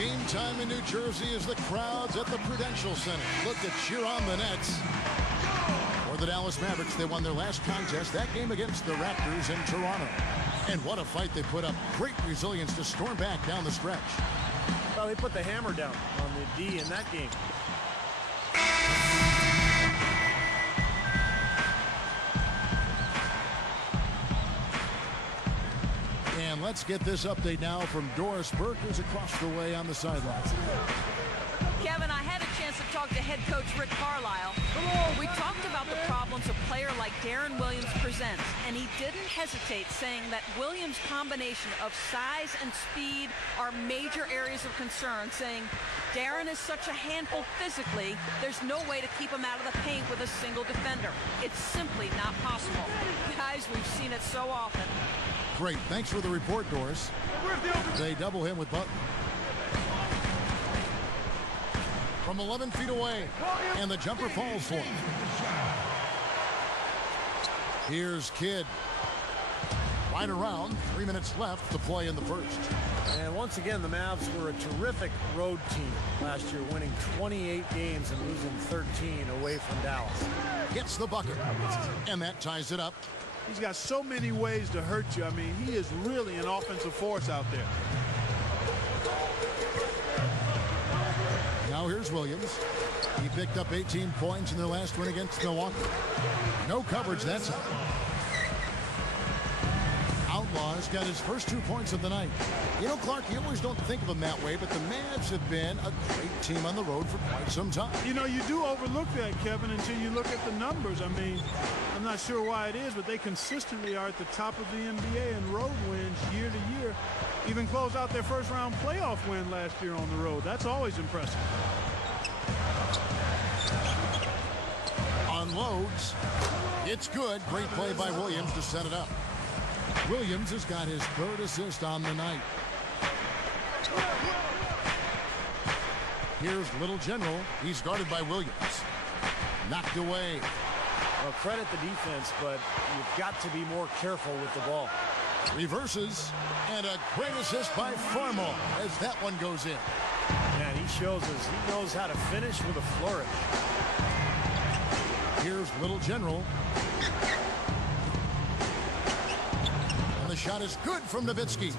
Game time in New Jersey as the crowds at the Prudential Center look to cheer on the Nets. For the Dallas Mavericks, they won their last contest, that game against the Raptors in Toronto. And what a fight they put up. Great resilience to storm back down the stretch. Well, they put the hammer down on the D in that game. And let's get this update now from Doris Burke, who's across the way on the sidelines. Kevin, I had a chance to talk to head coach Rick Carlisle. We talked about the problems a player like Deron Williams presents, and he didn't hesitate, saying that Williams' combination of size and speed are major areas of concern, saying Deron is such a handful physically, there's no way to keep him out of the paint with a single defender. It's simply not possible. Guys, we've seen it so often. Great. Thanks for the report, Doris. They double him with Butler. From 11 feet away, and the jumper falls for him. Here's Kidd. Right around, 3 minutes left to play in the first. And once again, the Mavs were a terrific road team last year, winning 28 games and losing 13 away from Dallas. Gets the bucket, and that ties it up. He's got so many ways to hurt you. I mean, he is really an offensive force out there. Now here's Williams. He picked up 18 points in their last win against Milwaukee. No coverage that time. Outlaw's got his first 2 points of the night. You know, Clark, you always don't think of them that way, but the Mavs have been a great team on the road for quite some time. You know, you do overlook that, Kevin, until you look at the numbers. I mean, I'm not sure why it is, but they consistently are at the top of the NBA in road wins year to year. Even closed out their first round playoff win last year on the road. That's always impressive. Unloads. It's good. Great play by Williams to set it up. Williams has got his third assist on the night. Here's Little General. He's guarded by Williams. Knocked away. Well, credit the defense, but you've got to be more careful with the ball. Reverses, and a great assist by Farmall as that one goes in. Man, he shows us he knows how to finish with a flourish. Here's Little General. And the shot is good from Nowitzki.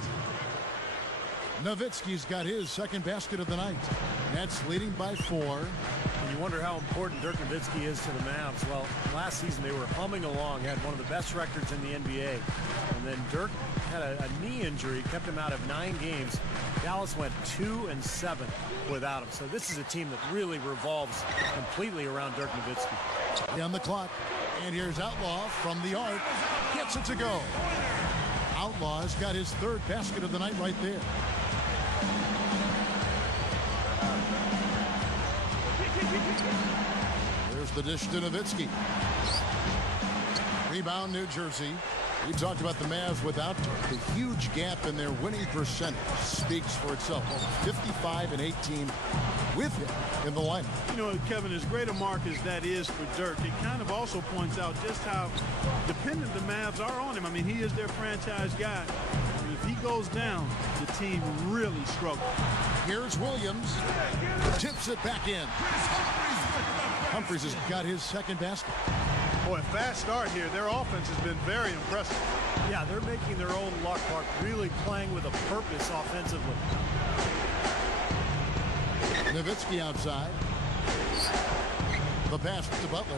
Nowitzki's got his second basket of the night. Nets leading by 4. And you wonder how important Dirk Nowitzki is to the Mavs. Well, last season they were humming along, had one of the best records in the NBA. And then Dirk had a knee injury, kept him out of 9 games. Dallas went 2-7 without him. So this is a team that really revolves completely around Dirk Nowitzki. On the clock. And here's Outlaw from the arc. Gets it to go. Outlaw's got his third basket of the night right there. There's the dish to Nowitzki. Rebound, New Jersey. We talked about the Mavs without Dirk. The huge gap in their winning percentage speaks for itself. 55-18 with him in the lineup. You know, Kevin, as great a mark as that is for Dirk, it kind of also points out just how dependent the Mavs are on him. I mean, he is their franchise guy. And if he goes down, the team really struggles. Here's Williams. Tips it back in. Humphries has got his second basket. Boy, a fast start here. Their offense has been very impressive. Yeah, they're making their own luck, Clark, really playing with a purpose offensively. Nowitzki outside. The pass to Butler.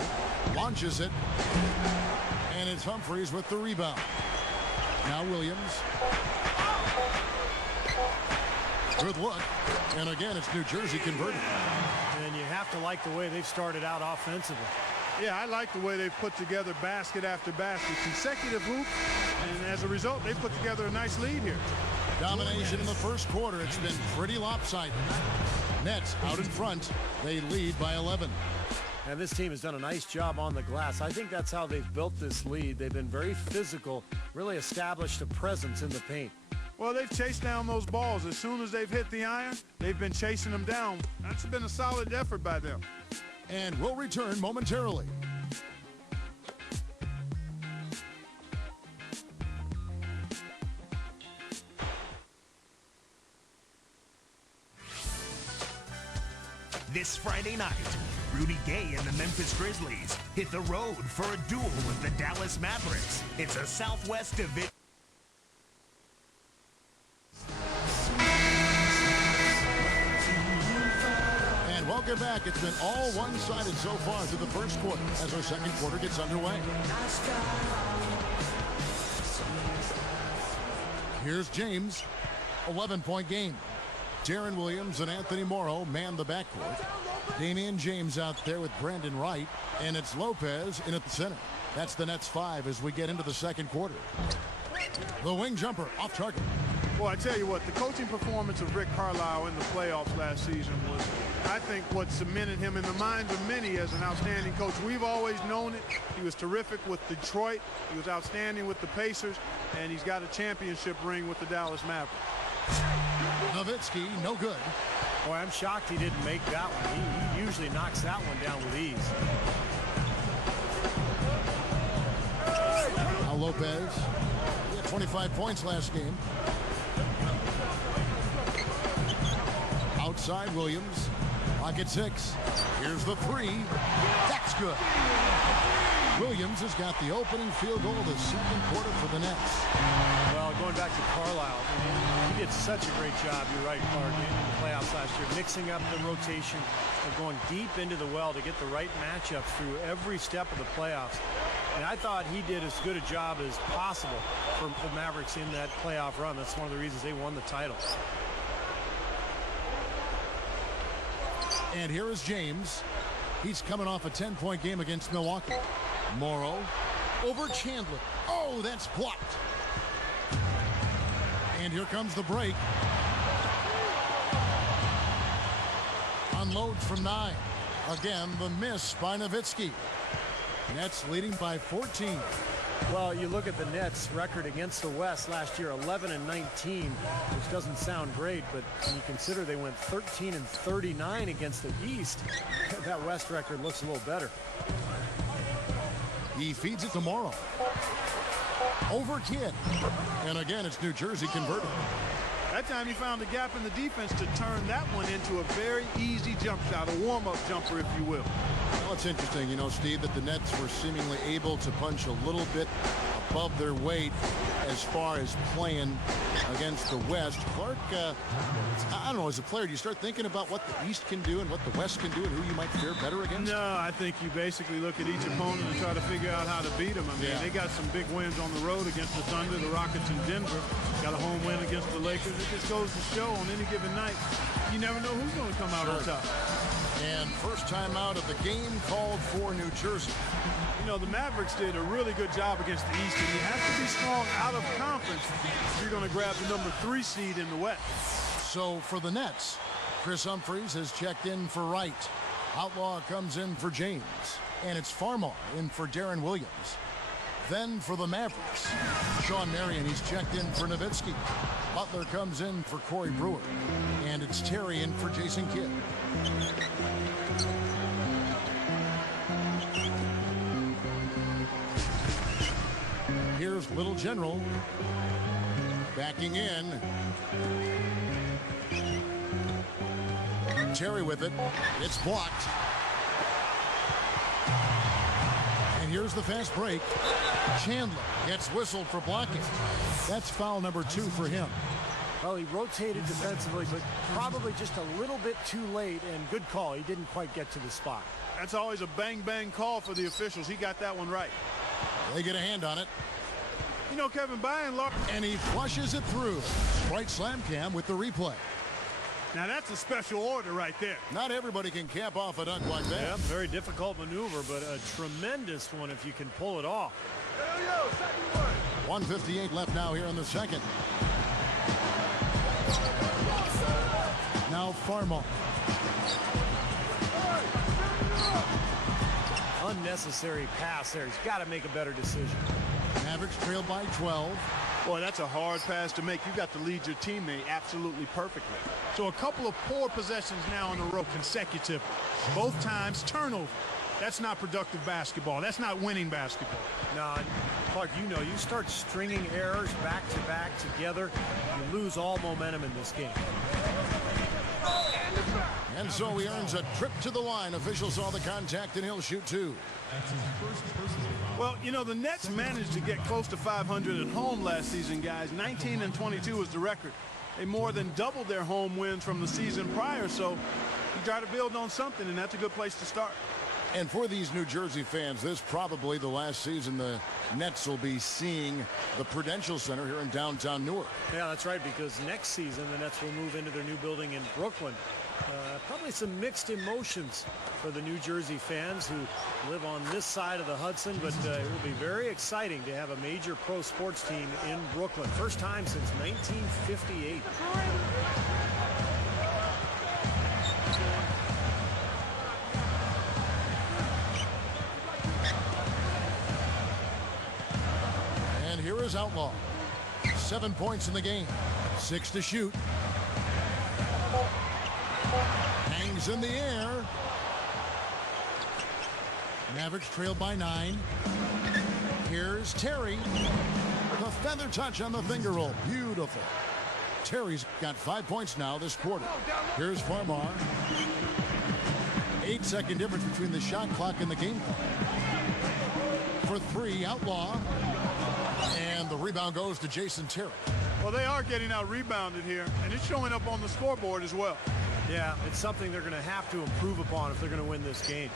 Launches it. And it's Humphries with the rebound. Now Williams. Good look. And again, it's New Jersey converting. And you have to like the way they've started out offensively. Yeah, I like the way they've put together basket after basket, consecutive hoops, and as a result, they put together a nice lead here. Domination in the first quarter. It's been pretty lopsided. Nets out in front. They lead by 11. And this team has done a nice job on the glass. I think that's how they've built this lead. They've been very physical, really established a presence in the paint. Well, they've chased down those balls. As soon as they've hit the iron, they've been chasing them down. That's been a solid effort by them. And we'll return momentarily. This Friday night, Rudy Gay and the Memphis Grizzlies hit the road for a duel with the Dallas Mavericks. It's a Southwest Division. And welcome back. It's been all one-sided so far through the first quarter as our second quarter gets underway. Here's James, 11-point game. Darren Williams and Anthony Morrow man the backcourt. Damian James out there with Brandon Wright, and it's Lopez in at the center. That's the Nets 5 as we get into the second quarter. The wing jumper off target. Well, I tell you what, the coaching performance of Rick Carlisle in the playoffs last season was, I think, what cemented him in the minds of many as an outstanding coach. We've always known it. He was terrific with Detroit. He was outstanding with the Pacers, and he's got a championship ring with the Dallas Mavericks. Nowitzki, no good. Boy, I'm shocked he didn't make that one. He usually knocks that one down with ease. Now Lopez, he had 25 points last game. Outside Williams, pocket 6. Here's the 3. That's good. Williams has got the opening field goal of the second quarter for the Nets. Well, going back to Carlisle, he did such a great job, you're right, Clark, in the playoffs last year, mixing up the rotation and going deep into the well to get the right matchups through every step of the playoffs. And I thought he did as good a job as possible for the Mavericks in that playoff run. That's one of the reasons they won the title. And here is James. He's coming off a 10-point game against Milwaukee. Morrow over Chandler. Oh, that's blocked. And here comes the break. Unloads from 9. Again, the miss by Nowitzki. Nets leading by 14. Well, you look at the Nets' record against the West last year, 11-19, which doesn't sound great, but when you consider they went 13-39 against the East, that West record looks a little better. He feeds it to Morrow. Over Kidd. And again, it's New Jersey converted. That time he found a gap in the defense to turn that one into a very easy jump shot, a warm-up jumper, if you will. Well, it's interesting, you know, Steve, that the Nets were seemingly able to punch a little bit above their weight as far as playing against the West. Clark, I don't know, as a player, do you start thinking about what the East can do and what the West can do and who you might fare better against? No, I think you basically look at each opponent and try to figure out how to beat them. I mean, they got some big wins on the road against the Thunder, the Rockets, and Denver. Got a home win against the Lakers. It just goes to show on any given night, you never know who's going to come out on top. And first time out of the game called for New Jersey. You know, the Mavericks did a really good job against the East, and you have to be strong out of conference if you're going to grab the number 3 seed in the West. So for the Nets, Chris Humphries has checked in for Wright. Outlaw comes in for James. And it's Farmar in for Darren Williams. Then for the Mavericks, Sean Marion, he's checked in for Nowitzki. Butler comes in for Corey Brewer. And it's Terry in for Jason Kidd. Here's Little General backing in. Terry with it. It's blocked. And here's the fast break. Chandler gets whistled for blocking. That's foul number 2 for him. Well, he rotated defensively, but probably just a little bit too late, and good call. He didn't quite get to the spot. That's always a bang-bang call for the officials. He got that one right. They get a hand on it. You know, Kevin, by and large... And he flushes it through. Bright slam cam with the replay. Now, that's a special order right there. Not everybody can cap off a dunk like that. Yeah, very difficult maneuver, but a tremendous one if you can pull it off. 1:58 left now here in the second. Now Farmar. Unnecessary pass there. He's got to make a better decision. Mavericks trailed by 12. Boy, that's a hard pass to make. You got to lead your teammate absolutely perfectly. So a couple of poor possessions now in a row consecutive. Both times turnover. That's not productive basketball. That's not winning basketball. No, Clark, you know, you start stringing errors back to back together, you lose all momentum in this game. And so he earns a trip to the line. Officials saw the contact, and he'll shoot two. Well, you know, the Nets managed to get close to 500 at home last season, guys. 19-22 was the record. They more than doubled their home wins from the season prior, so you try to build on something, and that's a good place to start. And for these New Jersey fans, this is probably the last season the Nets will be seeing the Prudential Center here in downtown Newark. Yeah, that's right, because next season the Nets will move into their new building in Brooklyn. Probably some mixed emotions for the New Jersey fans who live on this side of the Hudson, but it will be very exciting to have a major pro sports team in Brooklyn. First time since 1958. And here is Outlaw. 7 points in the game. 6 to shoot. Hangs in the air. Mavericks trailed by 9. Here's Terry. The feather touch on the finger roll. Beautiful. Terry's got 5 points now this quarter. Here's Farmar. 8-second difference between the shot clock and the game clock. For 3, Outlaw. And the rebound goes to Jason Terry. Well, they are getting out rebounded here, and it's showing up on the scoreboard as well. Yeah, it's something they're going to have to improve upon if they're going to win this game.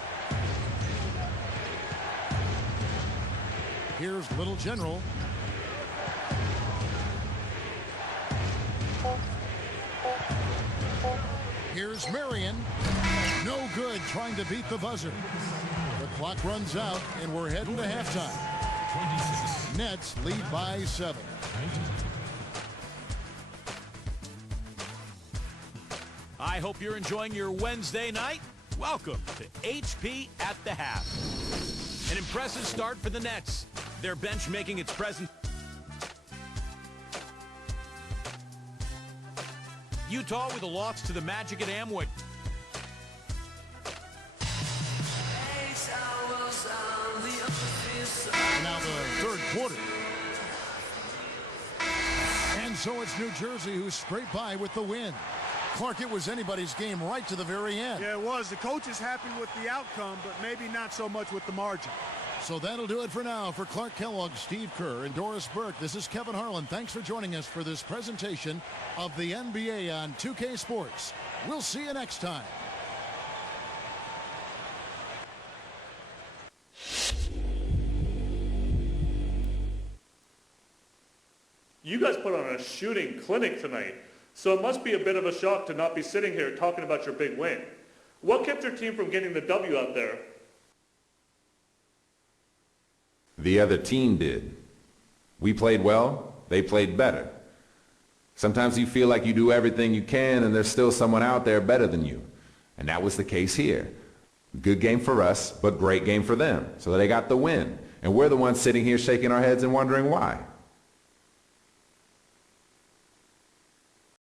Here's Little General. Here's Marion. No good, trying to beat the buzzer. The clock runs out, and we're heading to halftime. Nets lead by 7. I hope you're enjoying your Wednesday night. Welcome to HP at the half. An impressive start for the Nets. Their bench making its presence. Utah with a loss to the Magic at Amway. Now the third quarter. And so it's New Jersey who scraped by with the win. Clark, it was anybody's game right to the very end. Yeah, it was. The coach is happy with the outcome, but maybe not so much with the margin. So that'll do it for now. For Clark Kellogg, Steve Kerr, and Doris Burke, this is Kevin Harlan. Thanks for joining us for this presentation of the NBA on 2K Sports. We'll see you next time. You guys put on a shooting clinic tonight, so it must be a bit of a shock to not be sitting here talking about your big win. What kept your team from getting the W out there? The other team did. We played well, they played better. Sometimes you feel like you do everything you can and there's still someone out there better than you. And that was the case here. Good game for us, but great game for them. So they got the win. And we're the ones sitting here shaking our heads and wondering why.